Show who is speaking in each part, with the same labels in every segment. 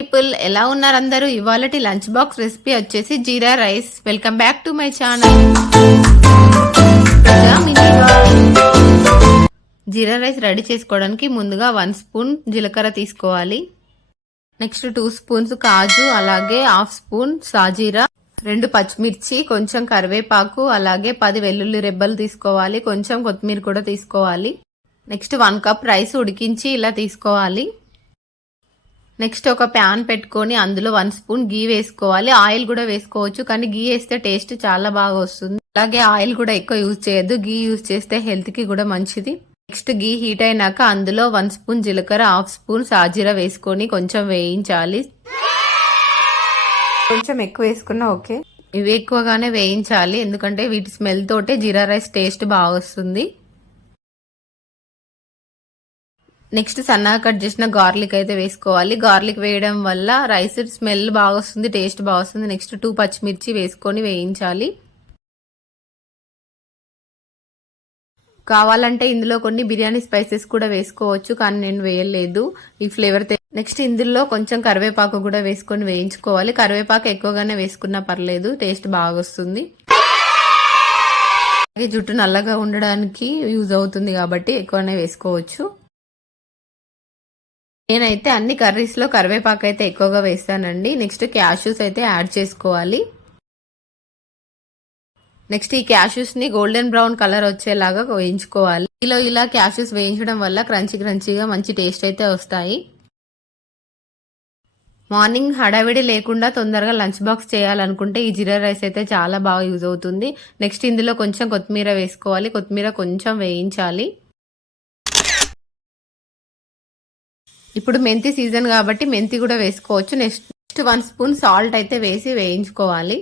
Speaker 1: People ఎలా ఉన్నారు అందరూ? ఇవాళటి లంచ్ బాక్స్ రెసిపీ వచ్చేసి jeera rice. Welcome back to my channel. Jeera rice ready చేసుకోవడానికి ముందుగా వన్ స్పూన్ జీలకర్ర తీసుకోవాలి. నెక్స్ట్ టూ స్పూన్స్ కాజు అలాగే హాఫ్ స్పూన్ సాజీరా రెండు పచ్చిమిర్చి కొంచెం కరివేపాకు అలాగే పది వెల్లుల్లి రెబ్బలు తీసుకోవాలి. కొంచెం కొత్తిమీర కూడా తీసుకోవాలి. నెక్స్ట్ వన్ కప్ రైస్ ఉడికించి ఇలా తీసుకోవాలి. నెక్స్ట్ ఒక ప్యాన్ పెట్టుకొని అందులో వన్ స్పూన్ గీ వేసుకోవాలి. ఆయిల్ కూడా వేసుకోవచ్చు కానీ గీ వేస్తే టేస్ట్ చాలా బాగా వస్తుంది. అలాగే ఆయిల్ కూడా ఎక్కువ యూజ్ చేయొద్దు. గీ యూజ్ చేస్తే హెల్త్కి కూడా మంచిది. నెక్స్ట్ గీ హీట్ అయినాక అందులో వన్ స్పూన్ జీలకర్ర హాఫ్ స్పూన్ సాజీరా వేసుకొని కొంచెం వేయించాలి. కొంచెం ఎక్కువ వేసుకున్నా ఓకే. ఇవి ఎక్కువగానే వేయించాలి ఎందుకంటే వీటి స్మెల్ తోటే జీరా రైస్ టేస్ట్ బాగా వస్తుంది. నెక్స్ట్ సన్నగా కట్ చేసిన గార్లిక్ అయితే వేసుకోవాలి. గార్లిక్ వేయడం వల్ల రైస్ స్మెల్ బాగా వస్తుంది టేస్ట్ బాగా వస్తుంది నెక్స్ట్ టూ పచ్చిమిర్చి వేసుకొని వేయించాలి. కావాలంటే ఇందులో కొన్ని బిర్యానీ స్పైసెస్ కూడా వేసుకోవచ్చు కానీ నేను వేయలేదు ఈ ఫ్లేవర్ నెక్స్ట్ ఇందులో కొంచెం కరివేపాకు కూడా వేసుకొని వేయించుకోవాలి. కరివేపాకు ఎక్కువగానే వేసుకున్నా పర్లేదు టేస్ట్ బాగా వస్తుంది అలాగే జుట్టు నల్లగా ఉండడానికి యూజ్ అవుతుంది కాబట్టి ఎక్కువనే వేసుకోవచ్చు. నేనైతే అన్ని కర్రీస్లో కరివేపాకు అయితే ఎక్కువగా వేస్తానండి. నెక్స్ట్ క్యాష్యూస్ అయితే యాడ్ చేసుకోవాలి. నెక్స్ట్ ఈ క్యాష్యూస్ని గోల్డెన్ బ్రౌన్ కలర్ వచ్చేలాగా వేయించుకోవాలి. ఇలా ఇలా క్యాష్యూస్ వేయించడం వల్ల క్రంచీ క్రంచీగా మంచి టేస్ట్ అయితే వస్తాయి. మార్నింగ్ హడావిడి లేకుండా తొందరగా లంచ్ బాక్స్ చేయాలనుకుంటే ఈ జీరా రైస్ అయితే చాలా బాగా యూజ్ అవుతుంది. నెక్స్ట్ ఇందులో కొంచెం కొత్తిమీర వేసుకోవాలి. కొత్తిమీర కొంచెం వేయించాలి. ఇప్పుడు మెంతి సీజన్ కాబట్టి మెంతి కూడా వేసుకోవచ్చు. నెక్స్ట్ వన్ స్పూన్ సాల్ట్ అయితే వేసి వేయించుకోవాలి.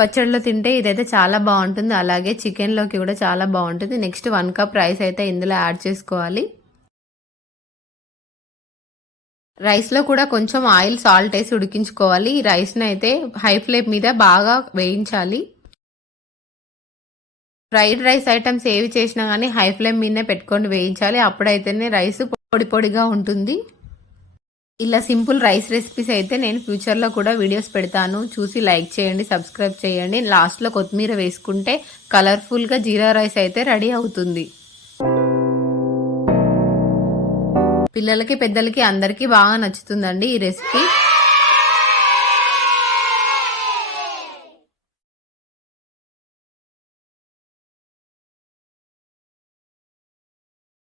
Speaker 1: పచ్చడిలో తింటే ఇదైతే చాలా బాగుంటుంది. అలాగే చికెన్లోకి కూడా చాలా బాగుంటుంది. నెక్స్ట్ వన్ కప్ రైస్ అయితే ఇందులో యాడ్ చేసుకోవాలి. రైస్లో కూడా కొంచెం ఆయిల్ సాల్ట్ వేసి ఉడికించుకోవాలి. ఈ రైస్ని అయితే హై ఫ్లేమ్ మీద బాగా వేయించాలి. ఫ్రైడ్ రైస్ ఐటమ్స్ ఏవి చేసినా కానీ హై ఫ్లేమ్ మీదనే పెట్టుకొని వేయించాలి. అప్పుడైతేనే రైస్ పొడి పొడిగా ఉంటుంది. ఇలా సింపుల్ రైస్ రెసిపీస్ అయితే నేను ఫ్యూచర్లో కూడా వీడియోస్ పెడతాను. చూసి లైక్ చేయండి సబ్స్క్రైబ్ చేయండి. లాస్ట్లో కొత్తిమీర వేసుకుంటే కలర్ఫుల్గా జీరా రైస్ అయితే రెడీ అవుతుంది. పిల్లలకి పెద్దలకి అందరికీ బాగా నచ్చుతుందండి ఈ రెసిపీ.